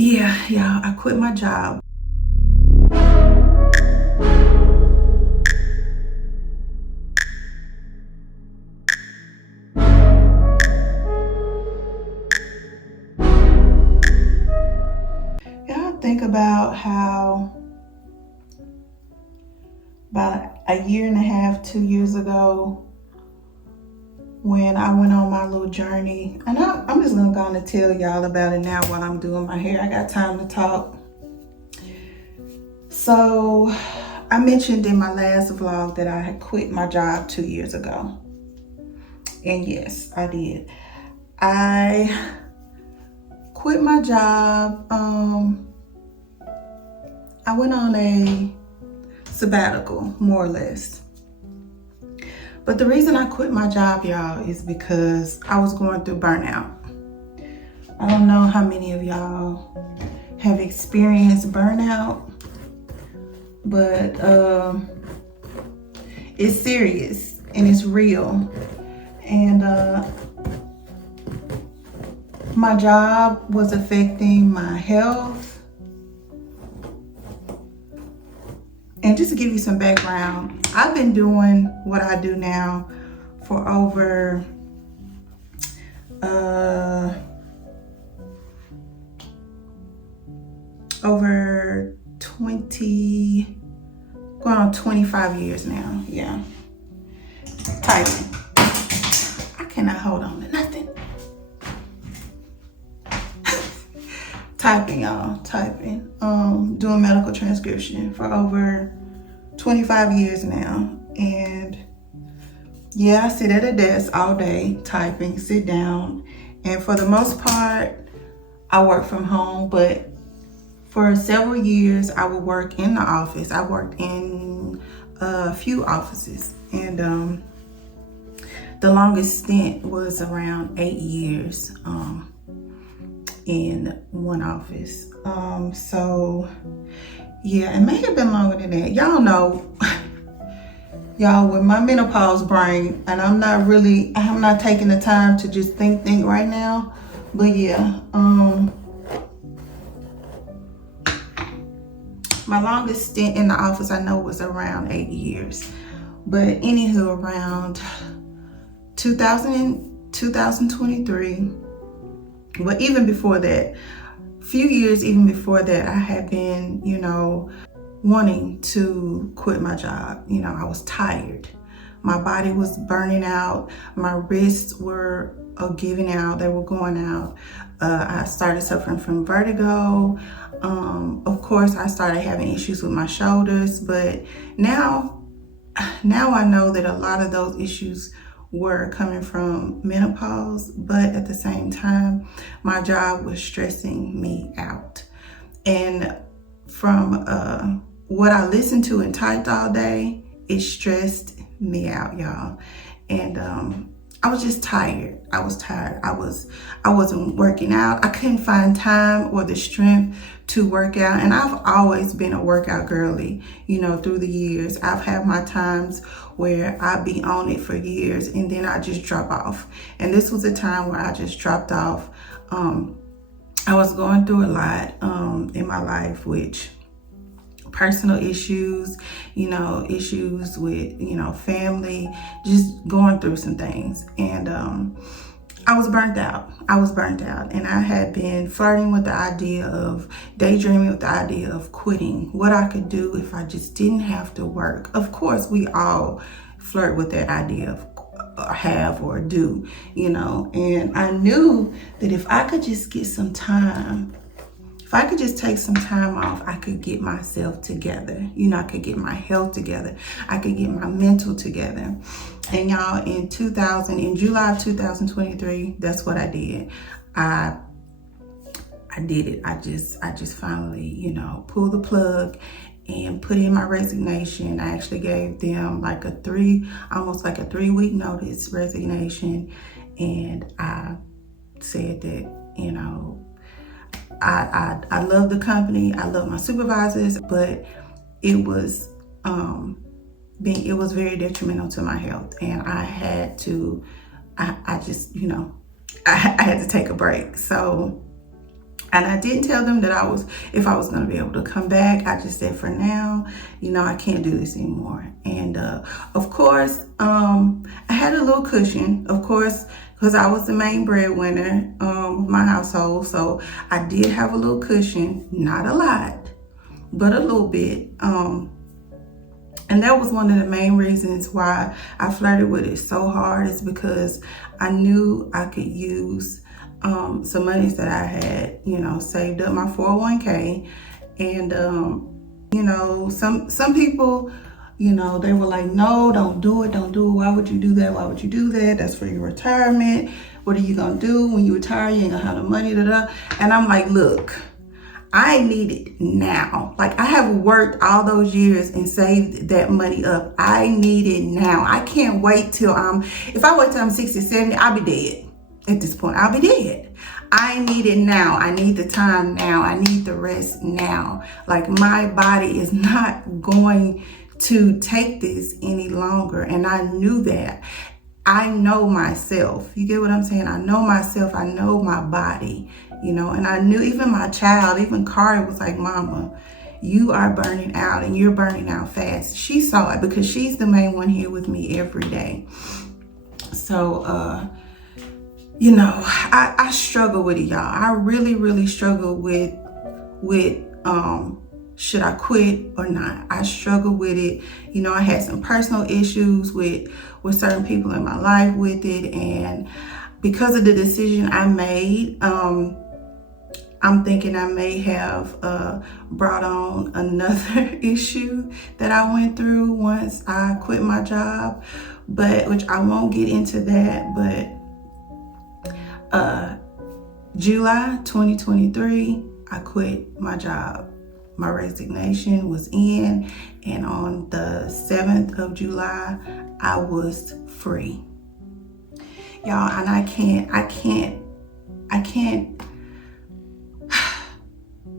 Yeah, y'all, I quit my job. Y'all think about how about a year and a half, 2 years ago, when I went on my little journey, and I'm just gonna go on and tell y'all about it now while I'm doing my hair. I got time to talk. So I mentioned in my last vlog that I had quit my job 2 years ago. And yes, I did. I quit my job. I went on a sabbatical, more or less. But the reason I quit my job, y'all, is because I was going through burnout. I don't know how many of y'all have experienced burnout, but it's serious and it's real. And my job was affecting my health. And just to give you some background, I've been doing what I do now for over 20, going on 25 years now. Yeah. Typing. I cannot hold on to nothing. Typing, y'all, typing. Doing medical transcription for over 25 years now. And yeah, I sit at a desk all day typing, sit down. And for the most part, I work from home, but for several years, I would work in the office. I worked in a few offices, and the longest stint was around 8 years in one office. So yeah, it may have been longer than that. Y'all know, y'all, with my menopause brain, and I'm not taking the time to just think right now. But yeah, my longest stint in the office I know was around 8 years. But anywho, around 2023, well, even before that, few years even before that, I had been, wanting to quit my job. I was tired. My body was burning out. My wrists were giving out. They were going out. I started suffering from vertigo. Of course, I started having issues with my shoulders, but now I know that a lot of those issues were coming from menopause, but at the same time, my job was stressing me out. And from what I listened to and typed all day, it stressed me out, y'all. And I was just tired. I was tired. I wasn't working out. I couldn't find time or the strength to work out. And I've always been a workout girly, through the years. I've had my times where I'd be on it for years and then I just drop off. And this was a time where I just dropped off. I was going through a lot in my life, which personal issues, issues with, family, just going through some things. And I was burnt out. And I had been flirting with the idea of, daydreaming with the idea of quitting, what I could do if I just didn't have to work. Of course, we all flirt with that idea of have or do, and I knew that if I could just get some time, if I could just take some time off, I could get myself together. I could get my health together. I could get my mental together. And y'all, in July of 2023, that's what I did. I did it. I just finally, pulled the plug and put in my resignation. I actually gave them almost like a 3-week notice resignation. And I said that, I love the company. I love my supervisors, but it was very detrimental to my health, and I had to take a break. So And I didn't tell them that if I was going to be able to come back. I just said, for now, I can't do this anymore. And of course, I had a little cushion, of course, because I was the main breadwinner of my household. So I did have a little cushion, not a lot, but a little bit. And that was one of the main reasons why I flirted with it so hard, is because I knew I could use some monies that I had, saved up, my 401k. And, some people, they were like, no, don't do it. Don't do it. Why would you do that? Why would you do that? That's for your retirement. What are you going to do when you retire? You ain't going to have the money. And I'm like, look, I need it now. Like, I have worked all those years and saved that money up. I need it now. I can't wait till if I wait till I'm 60, 70, I'll be dead. At this point, I'll be dead. I need it now. I need the time now. I need the rest now. Like, my body is not going to take this any longer. And I knew that. I know myself. You get what I'm saying? I know myself. I know my body, and I knew even my child, even Kari was like, Mama, you are burning out, and you're burning out fast. She saw it because she's the main one here with me every day. So, I struggle with it, y'all. I really, really struggle with should I quit or not? I struggle with it. I had some personal issues with certain people in my life with it. And because of the decision I made, I'm thinking I may have brought on another issue that I went through once I quit my job, which I won't get into that. But July 2023, I quit my job. My resignation was in, and on the 7th of July, I was free. Y'all, and I can't,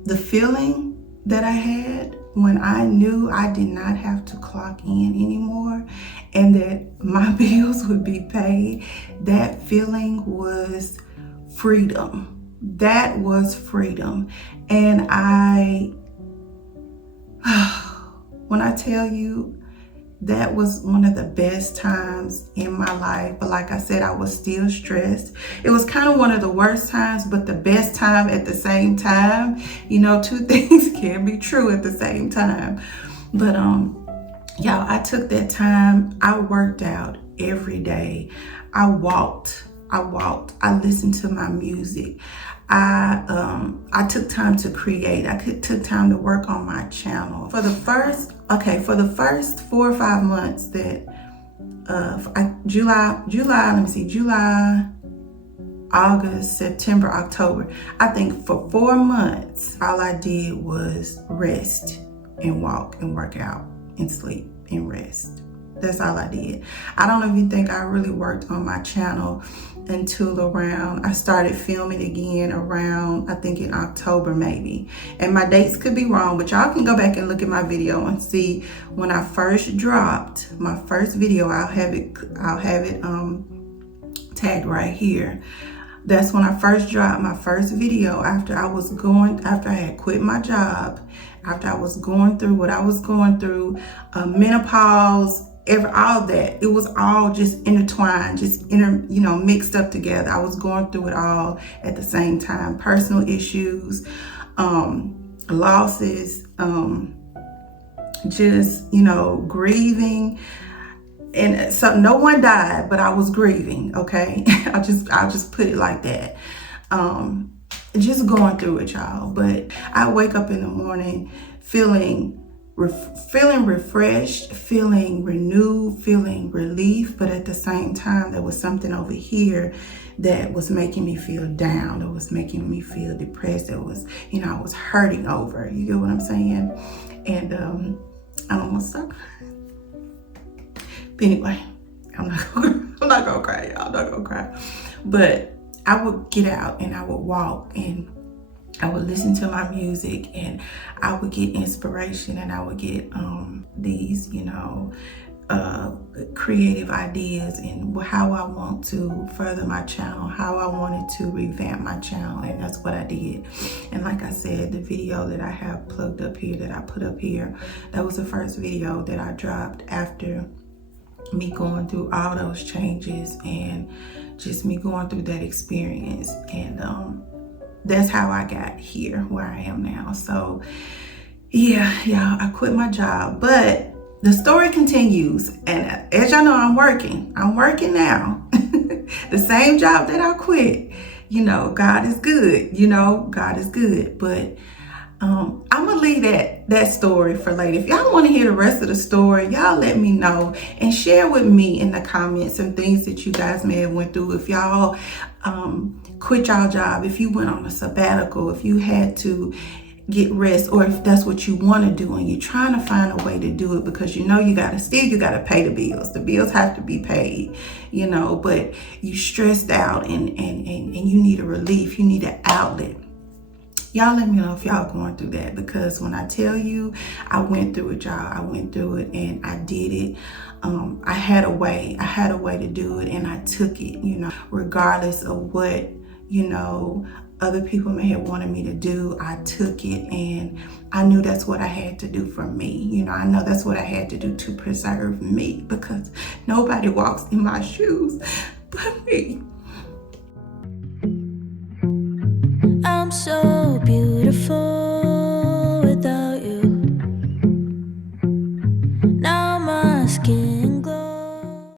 the feeling that I had when I knew I did not have to clock in anymore and that my bills would be paid, that feeling was freedom. That was freedom. And when I tell you, that was one of the best times in my life. But like I said, I was still stressed. It was kind of one of the worst times, but the best time at the same time. Two things can be true at the same time. But y'all, I took that time. I worked out every day. I walked. I listened to my music. I took time to create. I took time to work on my channel. For the first 4 or 5 months that July, August, September, October. I think for 4 months, all I did was rest and walk and work out and sleep and rest. That's all I did. I don't even think I really worked on my channel until I started filming again around, I think in October maybe. And my dates could be wrong, but y'all can go back and look at my video and see when I first dropped my first video. I'll have it tagged right here. That's when I first dropped my first video after I had quit my job, after I was going through what I was going through, menopause, all that. It was all just intertwined, mixed up together. I was going through it all at the same time. Personal issues, losses, grieving. And so no one died, but I was grieving, okay? I'll just put it like that. Just going through it, y'all. But I wake up in the morning feeling refreshed, feeling renewed, feeling relief. But at the same time, there was something over here that was making me feel down. That was making me feel depressed. That was, I was hurting over. You get what I'm saying? And I don't want to stop. But anyway, I'm not gonna cry, y'all. I'm not gonna cry. But I would get out and I would walk and I would listen to my music and I would get inspiration and I would get these, creative ideas and how I want to further my channel, how I wanted to revamp my channel, and that's what I did. And like I said, the video that I have plugged up here, that I put up here, that was the first video that I dropped after me going through all those changes and just me going through that experience. And that's how I got here where I am now. So yeah, I quit my job, but the story continues. And as y'all know, I'm working now. The same job that I quit. You know, God is good. You know, God is good. But I'm gonna leave that story for later. If y'all want to hear the rest of the story, y'all let me know and share with me in the comments some things that you guys may have went through. If y'all quit y'all job, if you went on a sabbatical, if you had to get rest, or if that's what you want to do and you're trying to find a way to do it, because you know you gotta pay the bills. The bills have to be paid, you know, but you stressed out and you need a relief, you need an outlet. Y'all let me know if y'all going through that, because when I tell you I went through it, y'all, I went through it and I did it. I had a way to do it, and I took it, you know, regardless of what, you know, other people may have wanted me to do. I took it, and I knew that's what I had to do for me. You know, I know that's what I had to do to preserve me, because nobody walks in my shoes but me. I'm so